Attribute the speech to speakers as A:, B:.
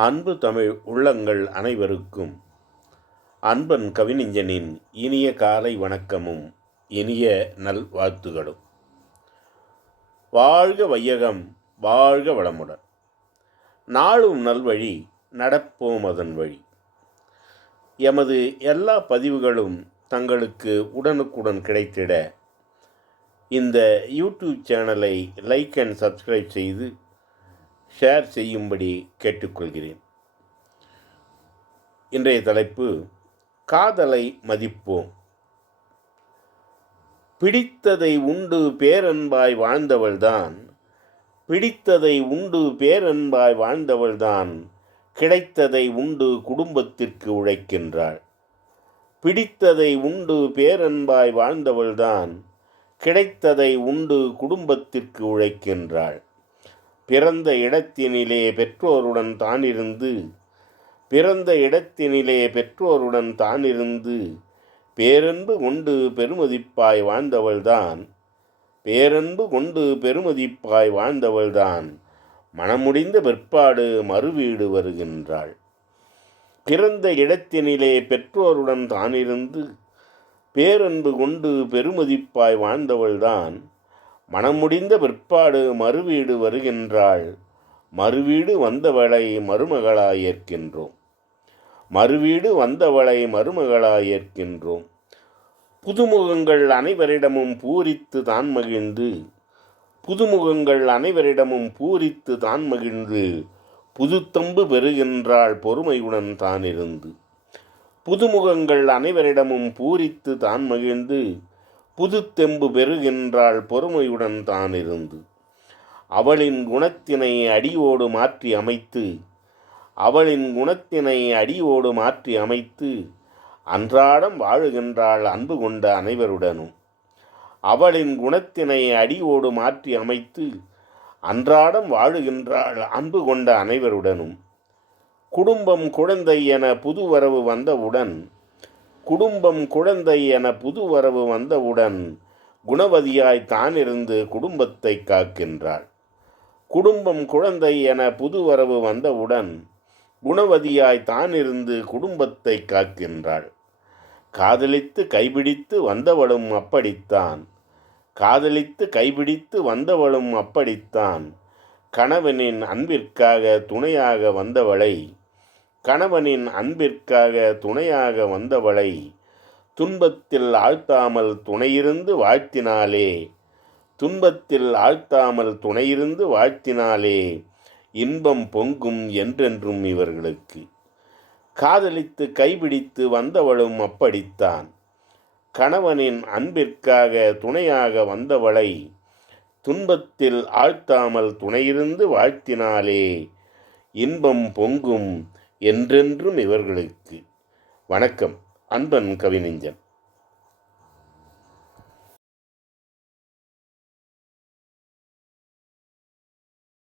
A: அன்பு தமிழ் உள்ளங்கள் அனைவருக்கும் அன்பன் கவிஞனின் இனிய காலை வணக்கமும் இனிய நல்வாழ்த்துகளும். வாழ்க வையகம் வாழ்க வளமுடன். நாளும் நல்வழி நடப்போம் அதன் வழி. எமது எல்லா பதிவுகளும் தங்களுக்கு உடனுக்குடன் கிடைத்திட இந்த யூடியூப் சேனலை லைக் அண்ட் சப்ஸ்கிரைப் செய்து ஷேர் செய்யும்படி கேட்டுக்கொள்கிறேன். இன்றைய தலைப்பு காதலை மதிப்போம். பிடித்ததை உண்டு பேரன்பாய் வாழ்ந்தவள்தான் பிடித்ததை உண்டு பேரன்பாய் வாழ்ந்தவள்தான் கிடைத்ததை உண்டு குடும்பத்திற்கு உழைக்கின்றாள். பிடித்ததை உண்டு பேரன்பாய் வாழ்ந்தவள்தான் கிடைத்ததை உண்டு குடும்பத்திற்கு உழைக்கின்றாள். பிறந்த இடத்தினிலே பெற்றோருடன் தானிருந்து பிறந்த இடத்தினிலே பெற்றோருடன் தானிருந்து பேரன்பு கொண்டு பெருமதிப்பாய் வாழ்ந்தவள்தான். பேரன்பு கொண்டு பெருமதிப்பாய் வாழ்ந்தவள்தான். மனமுடிந்த பிற்பாடு மறுவீடு வருகின்றாள். பிறந்த இடத்தினிலே பெற்றோருடன் தானிருந்து பேரன்பு கொண்டு பெருமதிப்பாய் வாழ்ந்தவள்தான். மனமுடிந்த பிற்பாடு மறுவீடு வருகின்றாள். மறுவீடு வந்தவளை மருமகளாய் ஏற்கின்றோம். மறுவீடு வந்தவளை மருமகளாய் ஏற்கின்றோம். புதுமுகங்கள் அனைவரிடமும் பூரித்து தான் மகிழ்ந்து புதுமுகங்கள் அனைவரிடமும் பூரித்து தான் மகிழ்ந்து புதுத்தம்பு பெறுகின்றாள் பொறுமையுடன் தான் இருந்து புதுமுகங்கள் அனைவரிடமும் பூரித்து தான் மகிழ்ந்து புதுத்தெம்பு பெறுகின்றாள் பொறுமையுடன் தான் இருந்து அவளின் குணத்தினை அடியோடு மாற்றி அமைத்து அவளின் குணத்தினை அடியோடு மாற்றி அமைத்து அன்றாடம் வாழுகின்றாள் அன்பு கொண்ட அனைவருடனும். அவளின் குணத்தினை அடியோடு மாற்றி அமைத்து அன்றாடம் வாழுகின்றாள் அன்பு கொண்ட அனைவருடனும். குடும்பம் குழந்தை என புதுவரவு வந்தவுடன் குடும்பம் குழந்தை என புது வரவு வந்தவுடன் குணவதியாய் தானிருந்து குடும்பத்தை காக்கின்றாள். குடும்பம் குழந்தை என புது வரவு வந்தவுடன் குணவதியாய் தானிருந்து குடும்பத்தை காக்கின்றாள். காதலித்து கைபிடித்து வந்தவளும் அப்படித்தான். காதலித்து கைபிடித்து வந்தவளும் அப்படித்தான். கணவனின் அன்பிற்காக துணையாக வந்தவளை கணவனின் அன்பிற்காக துணையாக வந்தவளை துன்பத்தில் ஆழ்த்தாமல் துணையிருந்து வாழ்த்தினாலே துன்பத்தில் ஆழ்த்தாமல் துணையிருந்து வாழ்த்தினாலே இன்பம் பொங்கும் என்றென்றும் இவர்களுக்கு. காதலித்து கைபிடித்து வந்தவளும் அப்படித்தான். கணவனின் அன்பிற்காக துணையாக வந்தவளை துன்பத்தில் ஆழ்த்தாமல் துணையிருந்து வாழ்த்தினாலே இன்பம் பொங்கும் என்றென்றும் இவர்களுக்கு வணக்கம். அன்பன் கவிநெஞ்சன்.